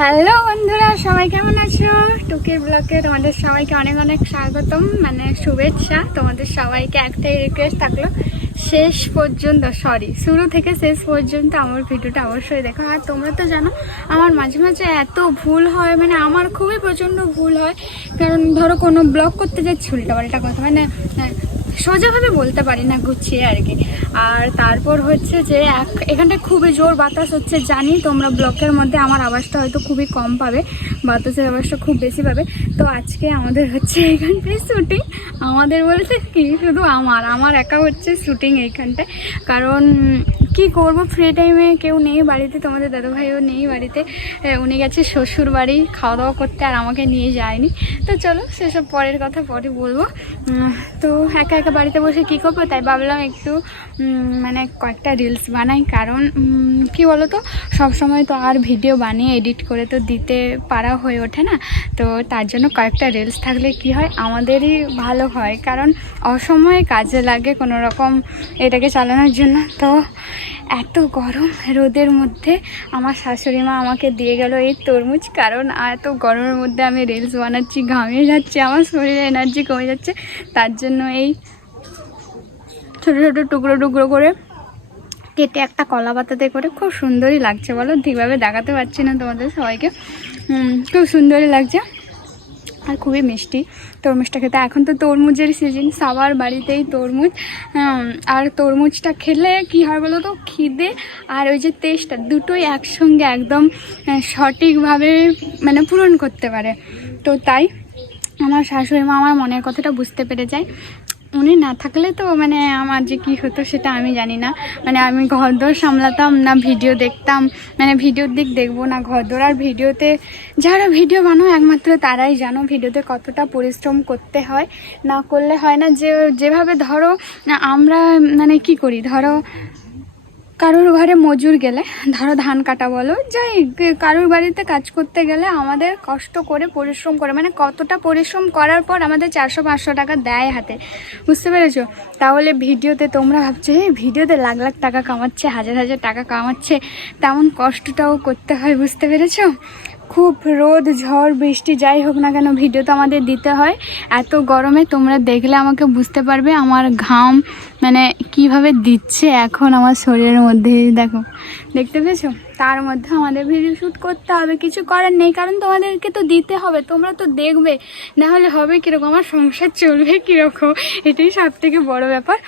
Hello বন্ধুরা, সবাই কেমন আছো? টুকির ব্লগে তোমাদের সবাইকে অনেক অনেক স্বাগতম, মানে শুভেচ্ছা। তোমাদের সবাইকে একটাই রিকোয়েস্ট থাকলো, শেষ পর্যন্ত শুরু থেকে শেষ পর্যন্ত আমার ভিডিওটা অবশ্যই দেখো। আর তোমরা তো জানো আমার মাঝে মাঝে এত ভুল হয়, মানে আমার খুবই প্রচণ্ড ভুল হয়। কারণ ধরো কোনো ব্লগ করতে যাচ্ছি উল্টাপাল্টা কথা, মানে সোজাভাবে বলতে পারি না, গুছিয়ে আর কি। আর তারপর হচ্ছে যে এখানটায় খুবই জোর বাতাস হচ্ছে, জানি তোমরা ব্লকের মধ্যে আমার আওয়াজটা হয়তো খুবই কম পাবে, বাতাসের আওয়াজটা খুব বেশি পাবে। তো আজকে আমাদের হচ্ছে এইখানটায় শ্যুটিং, আমাদের বলতে কি শুধু আমার একা হচ্ছে শ্যুটিং এইখানটায়। কারণ কি করব, ফ্রি টাইমে কেউ নেই বাড়িতে, তোমাদের দাদুভাইও নেই বাড়িতে, উনি গেছে শ্বশুর বাড়ি খাওয়া দাওয়া করতে, আর আমাকে নিয়ে যায়নি। তো চলো সেসব পরের কথা পরে বলবো। তো একা একা বাড়িতে বসে কী করবো, তাই ভাবলাম একটু মানে কয়েকটা রিলস বানাই। কারণ কি বলো তো, সবসময় তো আর ভিডিও বানিয়ে এডিট করে তো দিতে পারা হয়ে ওঠে না। তো তার জন্য কয়েকটা রিলস থাকলে কি হয়, আমাদেরই ভালো হয়। কারণ অসময়ে কাজে লাগে কোনো রকম এটাকে চালানোর জন্য। তো এত গরম রোদের মধ্যে আমার শাশুড়ি মা আমাকে দিয়ে গেল এই তরমুজ। কারণ এত গরমের মধ্যে আমি রিলস বানাচ্ছি, ঘামিয়ে যাচ্ছি, আমার শরীরে এনার্জি কমে যাচ্ছে, তার জন্য এই ছোটো ছোটো টুকরো টুকরো করে কেটে একটা কলা পাতাতে করে খুব সুন্দরই লাগছে। বলো, ঠিকভাবে দেখাতে পারছি না তোমাদের সবাইকে, খুব সুন্দরই লাগছে আর খুবই মিষ্টি তরমুজটা খেতে। এখন তো তরমুজের সিজন, সবার বাড়িতেই তরমুজ। আর তরমুজটা খেলে কি হয় বলো তো, খিদে আর ওই যে টেস্টটা দুটোই একসঙ্গে একদম সঠিকভাবে মানে পূরণ করতে পারে। তো তাই আমার শাশুড়ি মা আমার মনের কথাটা বুঝতে পেরে যায়। উনি না থাকলে তো মানে আমার যে কী হতো সেটা আমি জানি না। মানে আমি ঘরদোর সামলাতাম না, ভিডিও দেখতাম, মানে ভিডিওর দিক দেখবো না, ঘরদোর। আর ভিডিওতে যারা ভিডিও বানাও একমাত্র তারাই জানো ভিডিওতে কতটা পরিশ্রম করতে হয়, না করলে হয় না। যেভাবে ধরো আমরা মানে কি করি, ধরো কারোর ঘরে মজুর গেলে, ধরো ধান কাটা বলো, যাই কারোর বাড়িতে কাজ করতে গেলে আমাদের কষ্ট করে পরিশ্রম করে, মানে কতটা পরিশ্রম করার পর আমাদের 400-500 টাকা দেয় হাতে, বুঝতে পেরেছো? তাহলে ভিডিওতে তোমরা ভাবছো ভিডিওতে লাখ লাখ টাকা কামাচ্ছে, হাজার হাজার টাকা কামাচ্ছে, তেমন কষ্টটাও করতে হয়, বুঝতে পেরেছো? খুব রোদ ঝড় বৃষ্টি যাই হোক না কেন ভিডিও তো আমাদের দিতে হয়। এত গরমে তোমরা দেখলে আমাকে বুঝতে পারবে আমার ঘাম মানে কিভাবে দিচ্ছে এখন আমার শরীরের মধ্যে, দেখো, দেখতে পেয়েছো? তার মধ্যে আমাদের ভিডিও শ্যুট করতে হবে, কিছু করার নেই। কারণ তোমাদেরকে তো দিতে হবে, তোমরা তো দেখবে, নাহলে হবে কীরকম, আমার সংসার চলবে কীরকম, এটাই সব থেকে বড় ব্যাপার।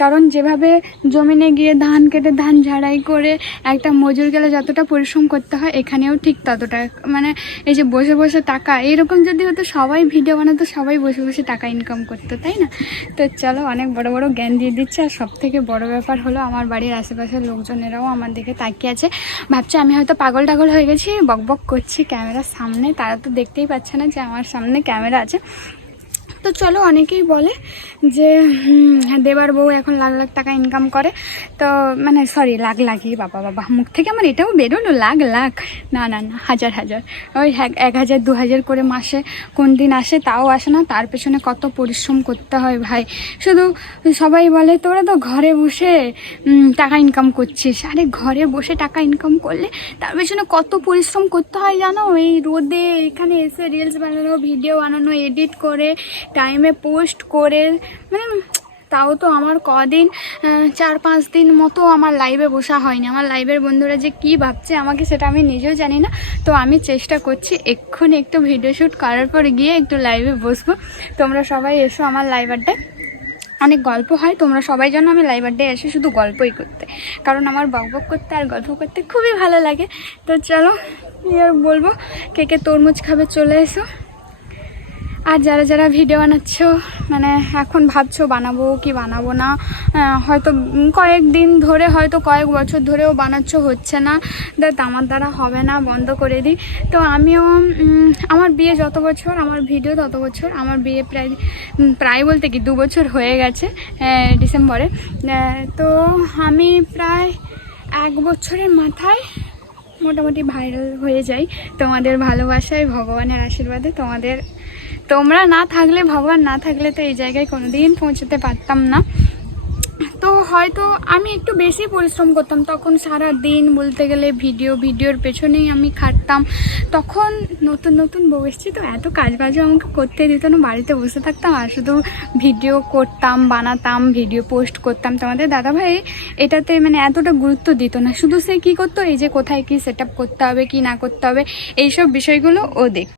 কারণ যেভাবে জমিনে গিয়ে ধান কেটে ধান ঝাড়াই করে একটা মজুর গেলে যতটা পরিশ্রম করতে হয়, এখানেও ঠিক ততটা। মানে এই যে বসে বসে টাকা, এরকম যদি হতো সবাই ভিডিও বানাতো, সবাই বসে বসে টাকা ইনকাম করতো, তাই না? তো চলো, অনেক বড় বড় জ্ঞান দিয়ে দিচ্ছে। আর সব থেকে বড় ব্যাপার হলো আমার বাড়ির আশেপাশের লোকজনেরাও আমার দিকে তাকিয়ে আছে, ভাবছে আমি হয়তো পাগল টাগল হয়ে গেছি, বকবক করছি ক্যামেরার সামনে। তারা তো দেখতেই পাচ্ছে না যে আমার সামনে ক্যামেরা আছে। তো চলো, অনেকেই বলে যে দেবার বউ এখন লাখ লাখ টাকা ইনকাম করে। তো মানে সরি, লাখ লাখই, বাবা মুখ থেকে আমার এটাও বেরোলো, লাখ লাখ না না না, হাজার হাজার, ওই 1000 2000 করে মাসে কোন দিন আসে, তাও আসে না। তার পেছনে কত পরিশ্রম করতে হয় ভাই। শুধু সবাই বলে তোরা তো ঘরে বসে টাকা ইনকাম করছিস। আরে ঘরে বসে টাকা ইনকাম করলে তার পেছনে কত পরিশ্রম করতে হয় জানো? এই রোদে এখানে এসে রিলস বানানো, ভিডিও বানানো, এডিট করে টাইমে পোস্ট করে, মানে তাও তো আমার কদিন 4-5 দিন মতো আমার লাইভে বসা হয়নি। আমার লাইভের বন্ধুরা যে কি ভাবছে আমাকে সেটা আমি নিজেও জানি না। তো আমি চেষ্টা করছি এক্ষুনি একটু ভিডিও শ্যুট করার পর গিয়ে একটু লাইভে বসবো। তোমরা সবাই এসো আমার লাইভ আড্ডায়, অনেক গল্প হয়। তোমরা সবাই জানো আমি লাইভ আড্ডায় এসে শুধু গল্পই করতে, কারণ আমার বকবক করতে আর গল্প করতে খুবই ভালো লাগে। তো চলো, কি আর বলবো, কে কে তরমুজ খাবে চলে এসো। আর যারা যারা ভিডিও বানাচ্ছ, মানে এখন ভাবছো বানাবো কি বানাবো না, হয়তো কয়েকদিন ধরে, হয়তো কয়েক বছর ধরেও বানাচ্ছ, হচ্ছে না, আমার দ্বারা হবে না, বন্ধ করে দিই। তো আমিও আমার বিয়ে যত বছর, আমার ভিডিও তত বছর। আমার বিয়ে প্রায় বলতে কি 2 বছর হয়ে গেছে ডিসেম্বরে। তো আমি প্রায় 1 বছরের মাথায় মোটামুটি ভাইরাল হয়ে যাই তোমাদের ভালোবাসায়, ভগবানের আশীর্বাদে। তোমরা না থাকলে, ভগবান না থাকলে তো এই জায়গায় কোনোদিন পৌঁছতে পারতাম না। তো হয়তো আমি একটু বেশি পরিশ্রম করতাম, তখন সারা দিন বলতে গেলে ভিডিওর পেছনেই আমি খাটতাম। তখন নতুন নতুন বউ এসেছি তো এত কাজবাজও আমাকে করতে দিত না, বাড়িতে বসে থাকতাম আর শুধু ভিডিও করতাম, বানাতাম, ভিডিও পোস্ট করতাম। তোমাদের দাদাভাই এটাতে মানে এতটা গুরুত্ব দিত না, শুধু সে কী করতো, এই যে কোথায় কী সেট আপ করতে হবে কি না করতে হবে এইসব বিষয়গুলো ও দেখ।